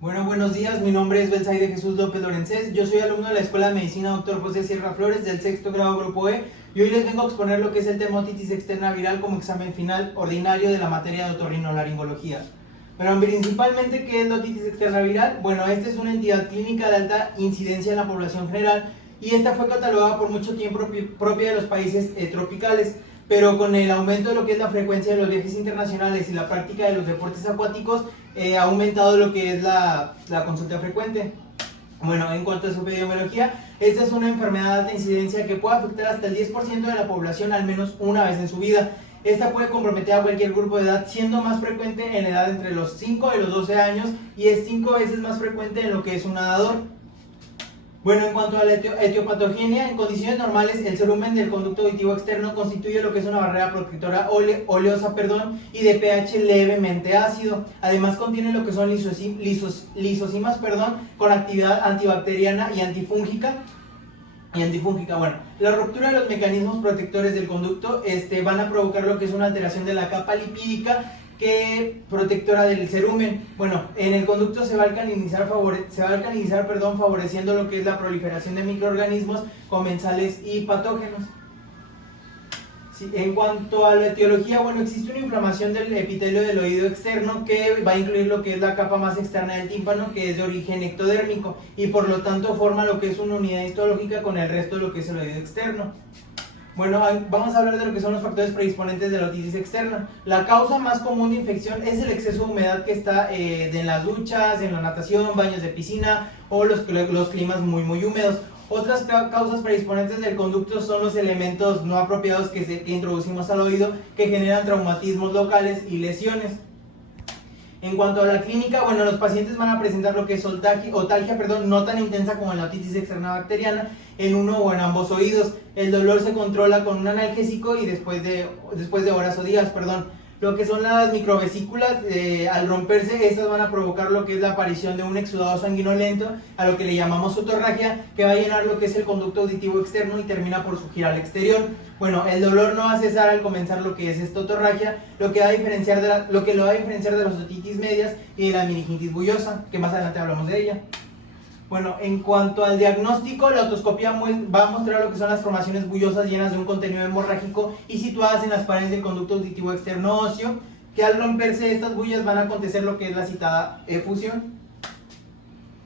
Bueno, buenos días, mi nombre es Belsaide Jesús López Lorenzés, yo soy alumno de la Escuela de Medicina Dr. José Sierra Flores del sexto grado Grupo E y hoy les vengo a exponer lo que es el tema otitis externa viral como examen final ordinario de la materia de otorrinolaringología. Pero principalmente, ¿qué es la otitis externa viral? Bueno, esta es una entidad clínica de alta incidencia en la población general y esta fue catalogada por mucho tiempo propia de los países tropicales. Pero con el aumento de lo que es la frecuencia de los viajes internacionales y la práctica de los deportes acuáticos, ha aumentado lo que es la consulta frecuente. Bueno, en cuanto a su epidemiología, esta es una enfermedad de alta incidencia que puede afectar hasta el 10% de la población al menos una vez en su vida. Esta puede comprometer a cualquier grupo de edad, siendo más frecuente en edad entre los 5 y los 12 años y es 5 veces más frecuente en lo que es un nadador. Bueno, en cuanto a la etiopatogenia, en condiciones normales el cerumen del conducto auditivo externo constituye lo que es una barrera protectora oleosa y de pH levemente ácido. Además contiene lo que son lisosimas con actividad antibacteriana y antifúngica. Bueno, la ruptura de los mecanismos protectores del conducto van a provocar lo que es una alteración de la capa lipídica protectora del cerumen. Bueno, en el conducto se va a alcalinizar, favoreciendo lo que es la proliferación de microorganismos comensales y patógenos. Sí, en cuanto a la etiología, bueno, existe una inflamación del epitelio del oído externo que va a incluir lo que es la capa más externa del tímpano, que es de origen ectodérmico y por lo tanto forma lo que es una unidad histológica con el resto de lo que es el oído externo. Bueno, vamos a hablar de lo que son los factores predisponentes de la otitis externa. La causa más común de infección es el exceso de humedad que está en las duchas, en la natación, baños de piscina o los climas muy húmedos. Otras causas predisponentes del conducto son los elementos no apropiados que introducimos al oído, que generan traumatismos locales y lesiones. En cuanto a la clínica, bueno, los pacientes van a presentar lo que es otalgia, no tan intensa como la otitis externa bacteriana, en uno o en ambos oídos. El dolor se controla con un analgésico y después de horas o días. Lo que son las microvesículas, al romperse, estas van a provocar lo que es la aparición de un exudado sanguinolento, a lo que le llamamos otorragia, que va a llenar lo que es el conducto auditivo externo y termina por surgir al exterior. Bueno, el dolor no va a cesar al comenzar lo que es esta otorragia, lo que lo va a diferenciar de las otitis medias y de la meningitis bullosa, que más adelante hablamos de ella. Bueno, en cuanto al diagnóstico, la otoscopia va a mostrar lo que son las formaciones bullosas llenas de un contenido hemorrágico y situadas en las paredes del conducto auditivo externo óseo, que al romperse estas bullas van a acontecer lo que es la citada efusión.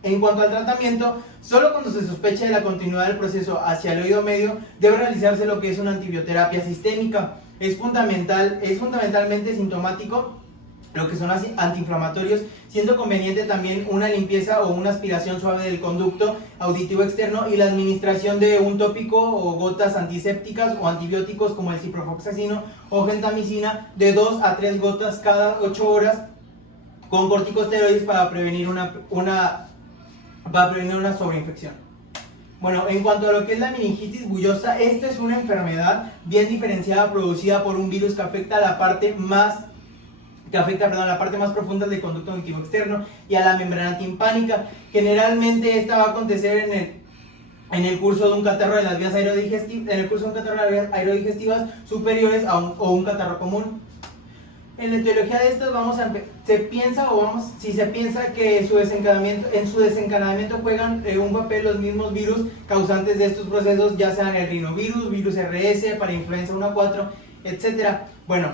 En cuanto al tratamiento, solo cuando se sospecha de la continuidad del proceso hacia el oído medio, debe realizarse lo que es una antibioterapia sistémica. Es fundamentalmente sintomático lo que son antiinflamatorios, siendo conveniente también una limpieza o una aspiración suave del conducto auditivo externo y la administración de un tópico o gotas antisépticas o antibióticos como el ciprofloxacino o gentamicina de 2 a 3 gotas cada 8 horas con corticosteroides para prevenir una sobreinfección. Bueno, en cuanto a lo que es la meningitis bullosa, esta es una enfermedad bien diferenciada producida por un virus que afecta a la parte más profunda del conducto auditivo externo y a la membrana timpánica. Generalmente esta va a acontecer en el curso de un catarro de las vías aerodigestivas superiores o un catarro común. En la etiología de estos si se piensa que en su desencadenamiento juegan un papel los mismos virus causantes de estos procesos, ya sean el rinovirus, virus RS, para influenza 1.4, etc. Bueno,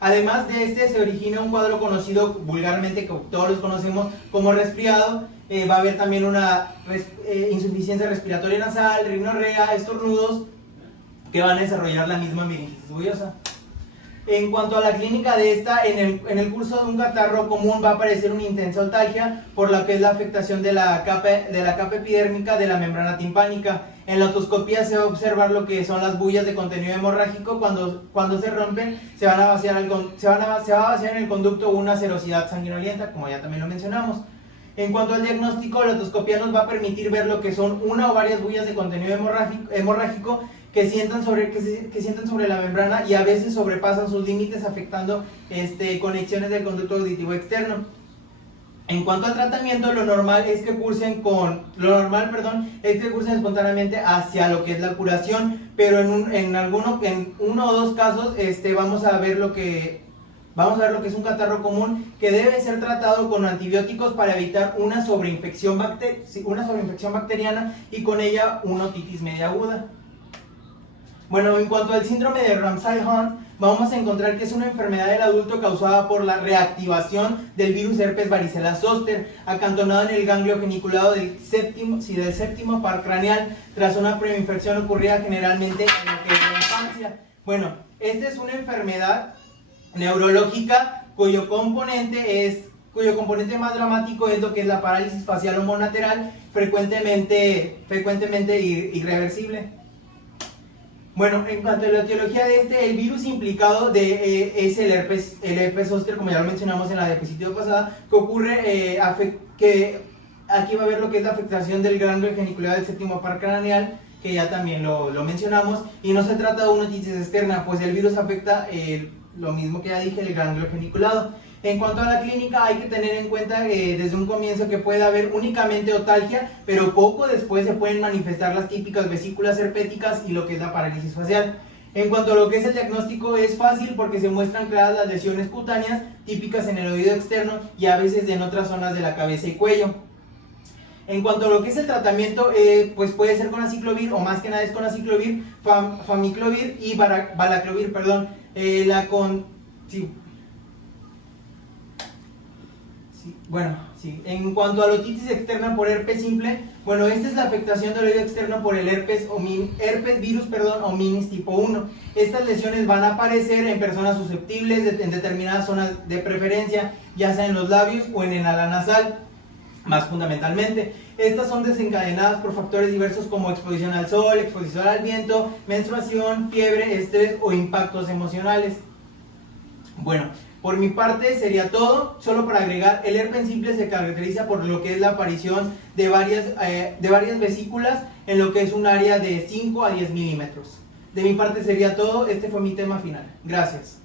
además de se origina un cuadro conocido vulgarmente, que todos los conocemos como resfriado. Va a haber también una insuficiencia respiratoria nasal, rinorrea, estornudos, que van a desarrollar la misma meningitis bullosa. En cuanto a la clínica de esta, en el curso de un catarro común va a aparecer una intensa otalgia por lo que es la afectación de la capa epidérmica de la membrana timpánica. En la otoscopia se va a observar lo que son las bullas de contenido hemorrágico. Cuando se rompen, se va a vaciar en el conducto una serosidad sanguinolenta, como ya también lo mencionamos. En cuanto al diagnóstico, la otoscopia nos va a permitir ver lo que son una o varias bullas de contenido hemorrágico que sientan sobre la membrana y a veces sobrepasan sus límites, afectando conexiones del conducto auditivo externo. En cuanto al tratamiento, lo normal es que cursen espontáneamente hacia lo que es la curación, pero en uno o dos casos vamos a ver lo que Vamos a ver lo que es un catarro común, que debe ser tratado con antibióticos para evitar una sobreinfección bacteriana y con ella una otitis media aguda. Bueno, en cuanto al síndrome de Ramsay-Hunt, vamos a encontrar que es una enfermedad del adulto causada por la reactivación del virus herpes varicela zoster, acantonado en el ganglio geniculado del séptimo par craneal, tras una preinfección ocurrida generalmente en lo que es la infancia. Bueno, esta es una enfermedad neurológica cuyo componente más dramático es lo que es la parálisis facial homolateral, frecuentemente irreversible. Bueno, en cuanto a la etiología de el virus implicado es el herpes zóster, como ya lo mencionamos en la diapositiva pasada, que ocurre, que aquí va a ver lo que es la afectación del ganglio geniculado del séptimo par craneal, que ya también lo mencionamos, y no se trata de una otitis externa, pues el virus afecta lo mismo que ya dije, el ganglio geniculado. En cuanto a la clínica, hay que tener en cuenta desde un comienzo que puede haber únicamente otalgia, pero poco después se pueden manifestar las típicas vesículas herpéticas y lo que es la parálisis facial. En cuanto a lo que es el diagnóstico, es fácil porque se muestran claras las lesiones cutáneas típicas en el oído externo y a veces en otras zonas de la cabeza y cuello. En cuanto a lo que es el tratamiento, pues puede ser con aciclovir, o más que nada es con aciclovir, famiclovir y balaclovir, perdón. En cuanto a la otitis externa por herpes simple, bueno, esta es la afectación del oído externo por el herpes virus hominis tipo 1. Estas lesiones van a aparecer en personas susceptibles en determinadas zonas de preferencia, ya sea en los labios o en el ala nasal, más fundamentalmente. Estas son desencadenadas por factores diversos como exposición al sol, exposición al viento, menstruación, fiebre, estrés o impactos emocionales. Bueno, por mi parte sería todo. Solo para agregar, el herpes simple se caracteriza por lo que es la aparición de varias vesículas en lo que es un área de 5 a 10 milímetros. De mi parte sería todo. Este fue mi tema final. Gracias.